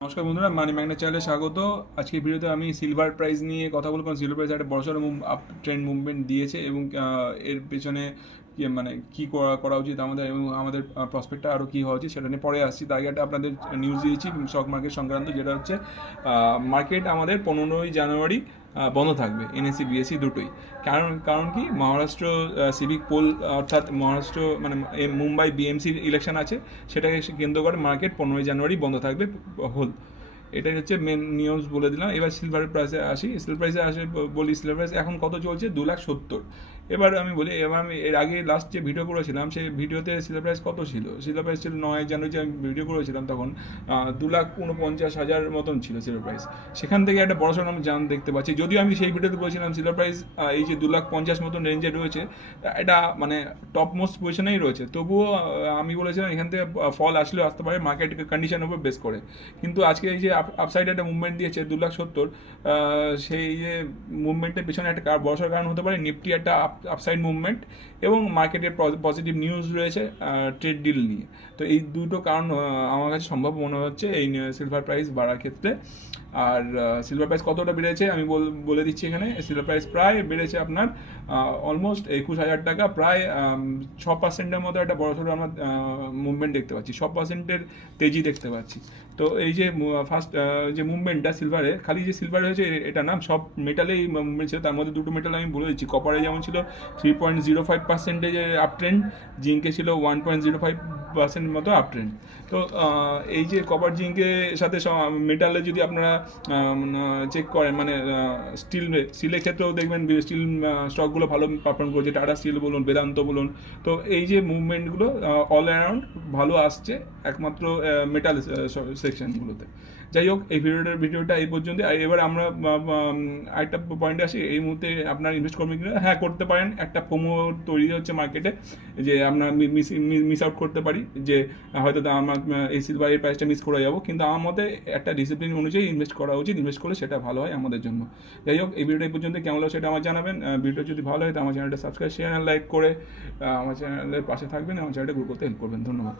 নমস্কার বন্ধুরা, money magnet চ্যানেলে স্বাগত। আজকে ভিডিওতে আমি সিলভার প্রাইস নিয়ে কথা বলবো, কারণ সিলভার প্রাইস একটা বড়সড় আপ ট্রেন্ড মুভমেন্ট দিয়েছে এবং এর পেছনে মানে কি করা করা উচিত আমাদের এবং আমাদের প্রসপেক্টটা আরও কী হওয়া উচিত সেটা নিয়ে পরে আসছি। তার আগে একটা আপনাদের নিউজ দিয়েছি স্টক মার্কেট সংক্রান্ত, যেটা হচ্ছে মার্কেট আমাদের 15ই জানুয়ারি বন্ধ থাকবে, এনএসসি বিএসসি দুটোই। কারণ কারণ কি, মহারাষ্ট্র সিভিক পোল, অর্থাৎ মহারাষ্ট্র মানে মুম্বাই বিএমসি ইলেকশন আছে, সেটাকে কেন্দ্র করে মার্কেট 15ই জানুয়ারি বন্ধ থাকবে হোল। এটাই হচ্ছে মেন নিউজ বলে দিলাম। এবার সিলভারের প্রাইসে আসি। সিলভার প্রাইসে আসে বলি, সিলভার প্রাইস এখন কত চলছে? 2,70,000। এবার আমি বলি, এবার আমি এর আগে লাস্ট যে ভিডিও করেছিলাম সেই ভিডিওতে সিলভার প্রাইস কত ছিল? সিলভার প্রাইস ছিল 9 জানুয়ারি যে আমি ভিডিও করেছিলাম তখন 2,49,000 মতন ছিল সিলভার প্রাইস। সেখান থেকে একটা বড় সড় আমি জান দেখতে পাচ্ছি, যদিও আমি সেই ভিডিওতে বলেছিলাম সিলভার প্রাইস এই যে 2,50,000 মতন রেঞ্জে রয়েছে, এটা মানে টপ মোস্ট পজিশনেই রয়েছে, তবুও আমি বলেছিলাম এখান থেকে ফল আসলেও আসতে পারে মার্কেট কন্ডিশনের উপর বেস করে। কিন্তু আজকে এই যে আপসাইড একটা মুভমেন্ট দিয়েছে 2,70,000, সেই যে মুভমেন্টের পেছনে একটা বড়সড় কারণ হতে পারে নিফটি একটা আপসাইড মুভমেন্ট এবং মার্কেটের পজিটিভ নিউজ রয়েছে ট্রেড ডিল নিয়ে। তো এই দুটো কারণ আমার কাছে সম্ভব মনে হচ্ছে এই সিলভার প্রাইস বাড়ার ক্ষেত্রে। আর সিলভার প্রাইস কতটা বেড়েছে আমি বলে দিচ্ছি এখানে। সিলভার প্রাইস প্রায় বেড়েছে আপনার অলমোস্ট 21,000 টাকা, প্রায় 6%-এর মতো একটা বড়সড় আমরা মুভমেন্ট দেখতে পাচ্ছি, 6%-এর তেজি দেখতে পাচ্ছি। তো এই যে ফার্স্ট যে মুভমেন্টটা সিলভারে, খালি যে সিলভারে হয়েছে এটা না, সব মেটালেই মুভমেন্ট ছিল। তার মধ্যে দুটো মেটাল আমি বলে দিচ্ছি। কপারে যেমন ছিল 3.05%-এর আপ ট্রেন্ড, জিঙ্কে ছিল 1.05% মতো আপ ট্রেন্ড। তো এই যে কপার জিঙ্কের সাথে মেটালে যদি আপনারা চেক করেন, মানে স্টিলের ক্ষেত্রেও দেখবেন স্টিল স্টকগুলো ভালো পারফর্ম করেছে, টাটা স্টিল বলুন, বেদান্ত বলুন। তো এই যে মুভমেন্টগুলো অল অ্যারাউন্ড ভালো আসছে, একমাত্র মেটাল সেকশনগুলোতে। যাই হোক, এই ভিডিওটা এই পর্যন্ত। আর এবার আমরা আরেকটা পয়েন্টে আসি। এই মুহূর্তে আপনার ইনভেস্ট করবেন কিনা? হ্যাঁ, করতে পারেন। একটা ফোমো তৈরি হচ্ছে মার্কেটে, যে আমরা মিস আউট করতে পারি, যে হয়তো আমার এই সিলভারের প্রাইসটা মিস করে যাবো, কিন্তু আমার মতে একটা ডিসিপ্লিন অনুযায়ী ইনভেস্ট করা উচিত। ইনভেস্ট করলে সেটা ভালো হয় আমাদের জন্য। যাই হোক, এই ভিডিওটা এই পর্যন্ত। কেমন লাগলো সেটা আমার জানাবেন। ভিডিও যদি ভালো হয় তো আমার চ্যানেলটা সাবস্ক্রাইব, শেয়ার, লাইক করে আমার চ্যানেলের পাশে থাকবেন, আমার চ্যানেলটা গ্রো করতে হেল্প করবেন। ধন্যবাদ।